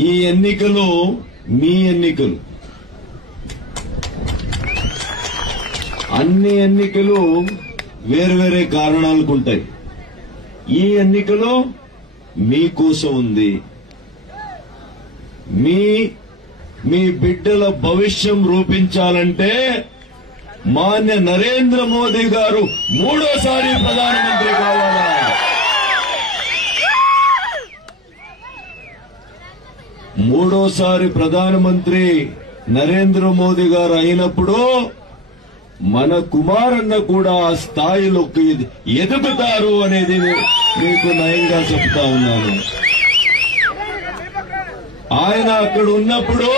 ఈ ఎన్నికలు మీ ఎన్నికలు. అన్ని ఎన్నికలు వేర్వేరే కారణాలకు ఉంటాయి. ఈ ఎన్నికలో మీకోసం ఉంది. మీ బిడ్డల భవిష్యం రూపించాలంటే మాన్య నరేంద్ర మోదీ గారు మూడోసారి ప్రధానమంత్రి కావాలా? మూడోసారి ప్రధానమంత్రి నరేంద్ర మోదీ గారు అయినప్పుడు మన కుమారన్న కూడా ఆ స్థాయిలోకి ఎదుగుతారు అనేది మీకు నయంగా చెప్తా ఉన్నాను. ఆయన అక్కడ ఉన్నప్పుడు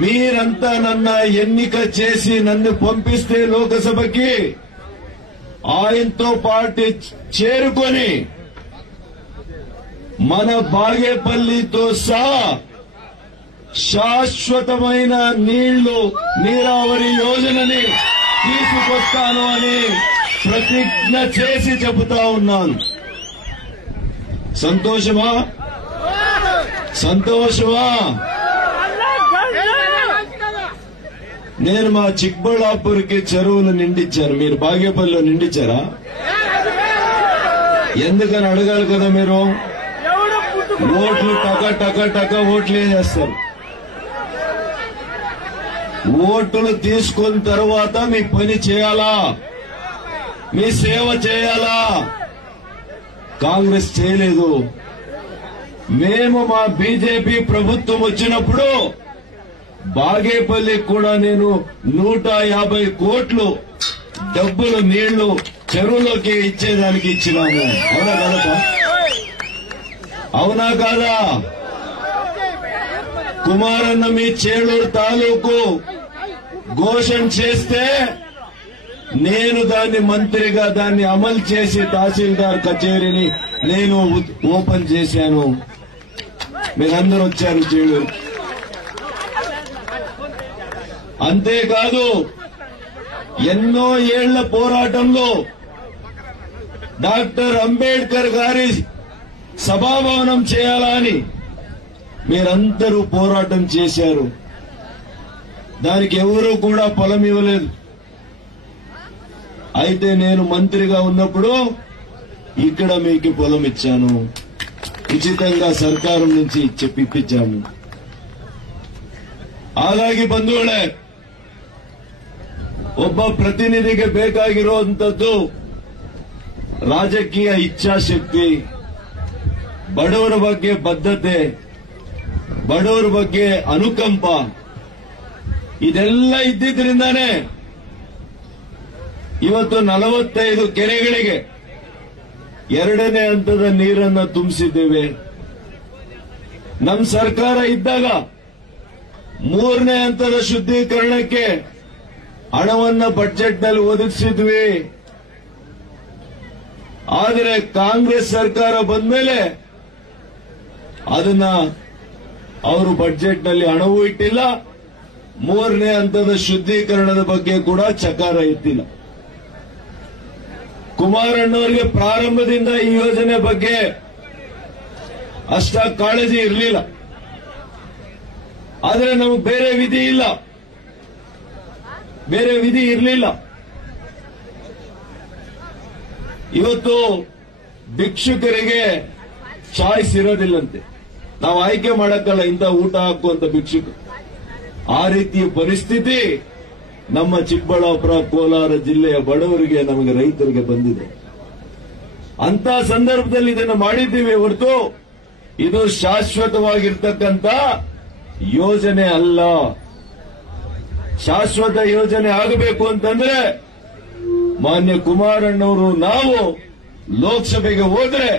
మీరంతా నన్ను ఎన్నిక చేసి నన్ను పంపిస్తే లోకసభకి ఆయనతో పాటు చేరుకొని మన బాగేపల్లితో సహా శాశ్వతమైన నీరావరి యోజనని తీసుకొస్తాను అని ప్రతిజ్ఞ చేసి చెబుతా ఉన్నాను. సంతోషమా? సంతోషమా? నేను మా చిక్బళ్ళాపూర్కి చెరువులు నిండించాను. మీరు బాగేపల్లిలో నిండించారా? ఎందుకని అడగాలి కదా మీరు. ఓట్లు టక ఓట్లు వేసేస్తారు. ఓట్లు తీసుకున్న తర్వాత మీ పని చేయాలా, మీ సేవ చేయాలా? కాంగ్రెస్ చేయలేదు. మేము మా బీజేపీ ప్రభుత్వం వచ్చినప్పుడు బాగేపల్లికి కూడా నేను 150 కోట్లు డబ్బులు నీళ్లు చెరువులోకి ఇచ్చేదానికి ఇచ్చినాము. అవునా కదా? అవునా కాదా? కుమారన్న మీ చేలూరు తాలూకు ఘోషణ చేస్తే నేను దాన్ని మంత్రిగా దాన్ని అమలు చేసి తహసీల్దార్ కచేరీని నేను ఓపెన్ చేశాను. మీరందరూ వచ్చారు చేలూరు. అంతేకాదు ఎన్నో ఏళ్ల పోరాటంలో డాక్టర్ అంబేద్కర్ గారి సభాభవనం చేయాలని మీరందరూ పోరాటం చేశారు. దానికి ఎవరూ కూడా పొలం ఇవ్వలేదు. అయితే నేను మంత్రిగా ఉన్నప్పుడు ఇక్కడ మీకు పొలం ఇచ్చాను. ఉచితంగా సర్కారం నుంచి ఇప్పించాము. ಹಾಗಾಗಿ ಬಂಧುಗಳೇ, ಒಬ್ಬ ಪ್ರತಿನಿಧಿಗೆ ಬೇಕಾಗಿರುವಂತದ್ದು ರಾಜಕೀಯ ಇಚ್ಛಾಶಕ್ತಿ, ಬಡವರ ಬಗ್ಗೆ ಬದ್ಧತೆ, ಬಡವರ ಬಗ್ಗೆ ಅನುಕಂಪ. ಇದೆಲ್ಲ ಇದ್ದಿದ್ರಿಂದಾನೇ ಇವತ್ತು 45 ಕೆರೆಗಳಿಗೆ 2ನೇ ಹಂತದ ನೀರನ್ನು ತುಂಬಿಸಿದ್ದೇವೆ. ನಮ್ಮ ಸರ್ಕಾರ ಇದ್ದಾಗ 3ನೇ ಹಂತದ ಶುದ್ಧೀಕರಣಕ್ಕೆ ಹಣವನ್ನು ಬಜೆಟ್ನಲ್ಲಿ ಒದಗಿಸಿದ್ವಿ. ಆದರೆ ಕಾಂಗ್ರೆಸ್ ಸರ್ಕಾರ ಬಂದ್ಮೇಲೆ ಅದನ್ನ ಅವರು ಬಜೆಟ್ನಲ್ಲಿ ಹಣವೂ ಇಟ್ಟಿಲ್ಲ, 3ನೇ ಹಂತದ ಶುದ್ಧೀಕರಣದ ಬಗ್ಗೆ ಕೂಡ ಚಕಾರ ಎತ್ತಿಲ್ಲ. ಕುಮಾರಣ್ಣವರಿಗೆ ಪ್ರಾರಂಭದಿಂದ ಈ ಯೋಜನೆ ಬಗ್ಗೆ ಅಷ್ಟಾಗಿ ಕಾಳಜಿ ಇರಲಿಲ್ಲ. ಆದರೆ ನಮಗೆ ಬೇರೆ ವಿಧಿ ಇರಲಿಲ್ಲ. ಇವತ್ತು ಭಿಕ್ಷುಕರಿಗೆ ಚಾಯ್ಸ್ ಇರೋದಿಲ್ಲಂತೆ. ನಾವು ಆಯ್ಕೆ ಮಾಡಕ್ಕಲ್ಲ ಇಂಥ ಊಟ ಹಾಕುವಂತ ಭಿಕ್ಷುಕ. ಆ ರೀತಿಯ ಪರಿಸ್ಥಿತಿ ನಮ್ಮ ಚಿಕ್ಕಬಳ್ಳಾಪುರ, ಕೋಲಾರ ಜಿಲ್ಲೆಯ ಬಡವರಿಗೆ, ನಮಗೆ ರೈತರಿಗೆ ಬಂದಿದೆ. ಅಂತ ಸಂದರ್ಭದಲ್ಲಿ ಇದನ್ನು ಮಾಡಿದ್ದೀವಿ ಹೊರತು ಇದು ಶಾಶ್ವತವಾಗಿರ್ತಕ್ಕಂಥ ಯೋಜನೆ ಅಲ್ಲ. ಶಾಶ್ವತ ಯೋಜನೆ ಆಗಬೇಕು ಅಂತಂದ್ರೆ ಮಾನ್ಯ ಕುಮಾರಣ್ಣವರು ನಾವು ಲೋಕಸಭೆಗೆ ಹೋದ್ರೆ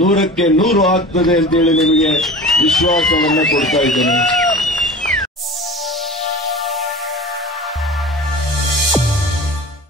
100ಕ್ಕೆ 100 ಆಗ್ತದೆ ಅಂತೇಳಿ ನಿಮಗೆ ವಿಶ್ವಾಸವನ್ನ ಕೊಡ್ತಾ ಇದ್ದೇನೆ.